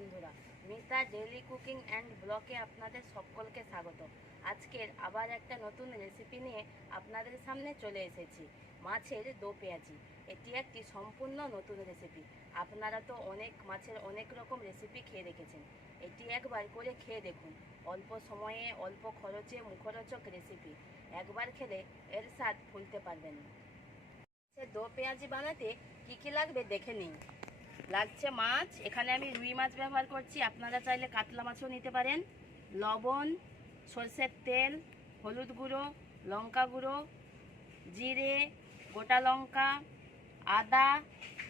বন্ধুরা, Mita daily cooking and ব্লকে আপনাদের সকলকে স্বাগত। আজকের আবার একটা নতুন রেসিপি নিয়ে আপনাদের সামনে চলে এসেছি, মাছের দো পেঁয়াজি। এটি একটি সম্পূর্ণ নতুন রেসিপি আপনারা তো অনেক, মাছের অনেক রকম রেসিপি খেয়ে রেখেছেন এটি একবার করে খেয়ে দেখুন। অল্প সময়ে, অল্প খরচে মুখরোচক রেসিপি একবার খেলে এর স্বাদ ভুলতে পারবেন না। দো পেঁয়াজি বানাতে কী কী লাগবে দেখে নিন। লাগছে মাছ। এখানে আমি রুই মাছ ব্যবহার করছি। আপনারা চাইলে কাতলা মাছও নিতে পারেন। লবণ, সর্ষের তেল, হলুদ গুঁড়ো, লঙ্কা গুঁড়ো, জিরে, গোটা লঙ্কা, আদা,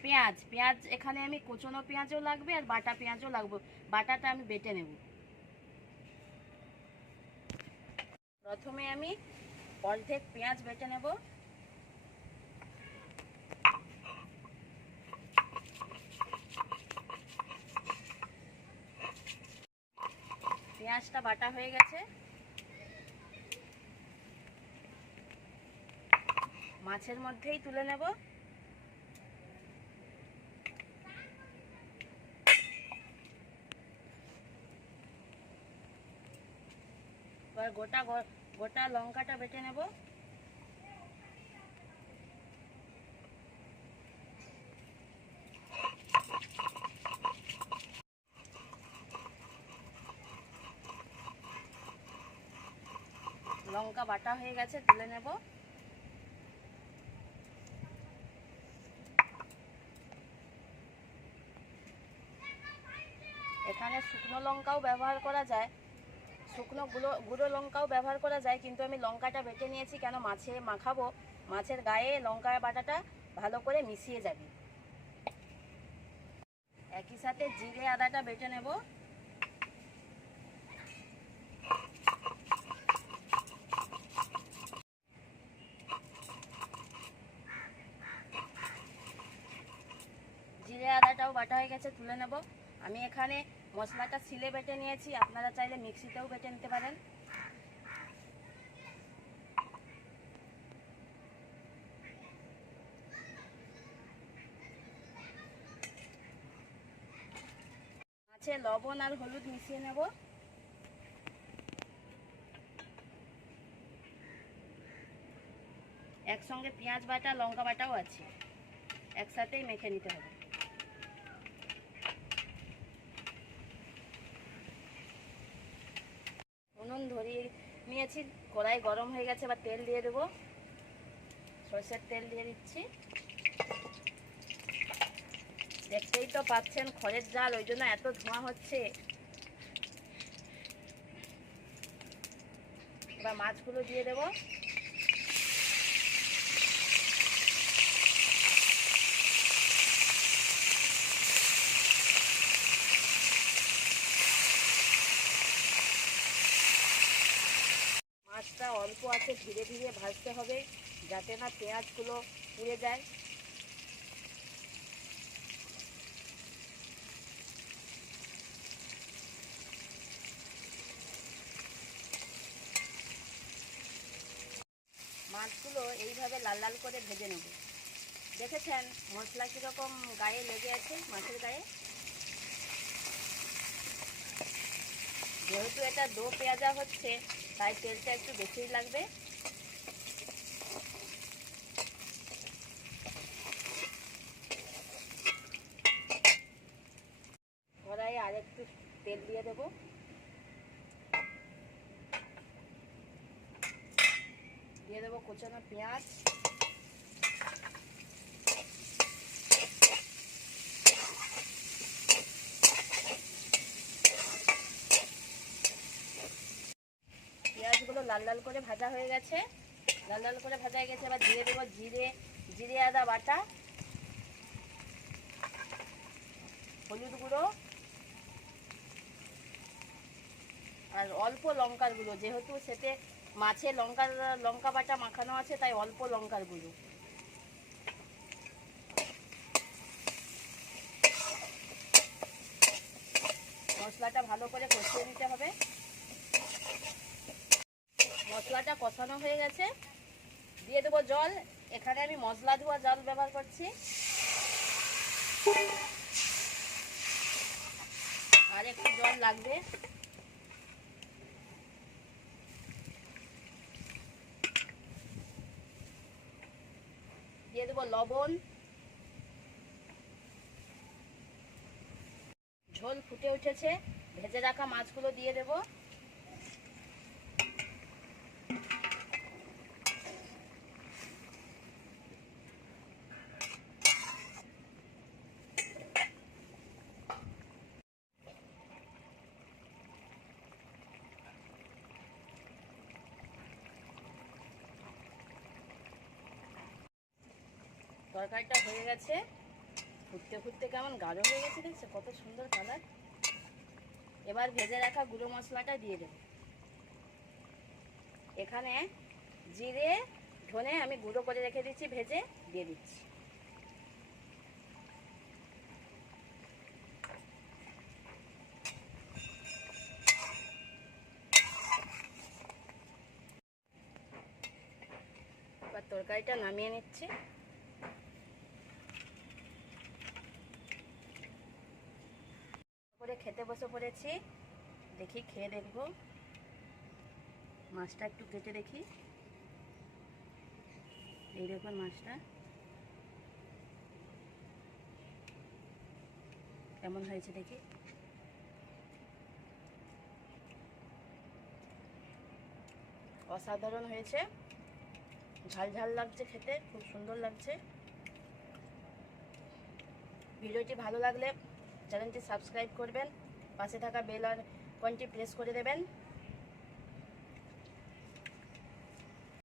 পেঁয়াজ। পেঁয়াজ এখানে আমি কুচনো পেঁয়াজও লাগবে আর বাটা পেঁয়াজও লাগবে। বাটাটা আমি বেটে নেব। প্রথমে আমি অর্ধেক পেঁয়াজ বেটে নেব। পেঁয়াজটা বাটা হয়ে গেছে। মাছের মধ্যেই তুলে নেব। গোটা গোটা লঙ্কাটা বেটে নেব। লঙ্কা বাটা হয়ে গেছে, তুলে নেব। এখানে শুকনো লঙ্কাও ব্যবহার করা যায়। শুকনো গুঁড়ো গুঁড়ো লঙ্কাও ব্যবহার করা যায়, কিন্তু আমি লঙ্কাটা বেটে নিয়েছি, কেন মাছে মাখাবো? মাছের গায়ে লঙ্কা বাটাটা ভালো করে মিশিয়ে যাবে। একই সাথে জিরে আদাটা বেটে নেব জিরে আদাটাও বাটা হয়ে গেছে, তুলে নেব। আমি এখানে মশলাটা সিলে বেটে নিয়েছি, আপনারা চাইলে মিক্সিতেও বেটে নিতে পারেন। মাছে লবণ আর হলুদ মিশিয়ে নেব। একসঙ্গে পেঁয়াজ বাটা, লঙ্কা বাটাও আছে। একসাথেই মেখে নিতে হবে। উনুন ধরিয়ে নিয়েছি। কড়াই গরম হয়ে গেছে বা তেল দিয়ে দেবো। সর্ষের তেল দিয়ে দিচ্ছি। দেখতেই তো পাচ্ছেন খড়ের জাল, ওই জন্য এত ধোঁয়া হচ্ছে। এবার মাছগুলো দিয়ে দেবো মাছটা অল্প আছে, ধীরে ধীরে ভাজতে হবে যাতে না পেঁয়াজগুলো পুড়ে যায়। মাছগুলো এইভাবে লাল লাল করে ভেজে নেব। দেখেছেন মশলা কীরকম গায়ে লেগে আছে মাছের গায়ে? যেহেতু এটা দো পেঁয়াজা হচ্ছে তাই তেলটা একটু বেশিই লাগবে। কড়াই আর একটু তেল দিয়ে দেবো। দিয়ে দেবো কোচানো পেঁয়াজ পেঁয়াজগুলো লাল লাল করে ভাজা হয়ে গেছে। লাল লাল করে ভাজা হয়ে গেছে, এবার দিয়ে দেবো জিরে জিরে আদা বাটা, হলুদ গুঁড়ো, আর অল্প লঙ্কার গুঁড়ো, যেহেতু সেতে মাছে লঙ্কার, লঙ্কা বাটা মাখানো আছে, তাই অল্প লঙ্কার গুঁড়ো। মশলাটা ভালো করে কষিয়ে নিতে হবে। মশলাটা কষানো হয়ে গেছে। দিয়ে দেবো জল। এখানে আমি মশলা ধোয়া জল ব্যবহার করছি। আর একটু জল লাগবে। দিয়ে দেবো লবণ। ঝোল ফুটে উঠেছে। ভেজে রাখা মাছগুলো দিয়ে দেবো। তরকারিটা হয়ে গেছে। ফুটতে ফুটতে কেমন গাঢ় হয়ে গেছে, দেখছ? কত সুন্দর কালার এবার ভেজে রাখা গুঁড়ো মশলাটা দিয়ে দেব। এখানে জিরে, ধনে আমি গুঁড়ো করে রেখে দিচ্ছি, ভেজে দিয়ে দিচ্ছি। তরকারিটা নামিয়ে নিচ্ছি। করে খেতে বসে পড়েছি। দেখি, খেয়ে দেখব। মাছটা একটু কেটে দেখি। এই দেখুন মাছটা। কেমন হয়েছে দেখি। অসাধারণ হয়েছে। ঝাল ঝাল লাগছে খেতে, খুব সুন্দর লাগছে। ভিডিওটি ভালো লাগলে চ্যানেলটি সাবস্ক্রাইব করবেন পাশে থাকা বেল আর কনটি প্রেস করে দেবেন।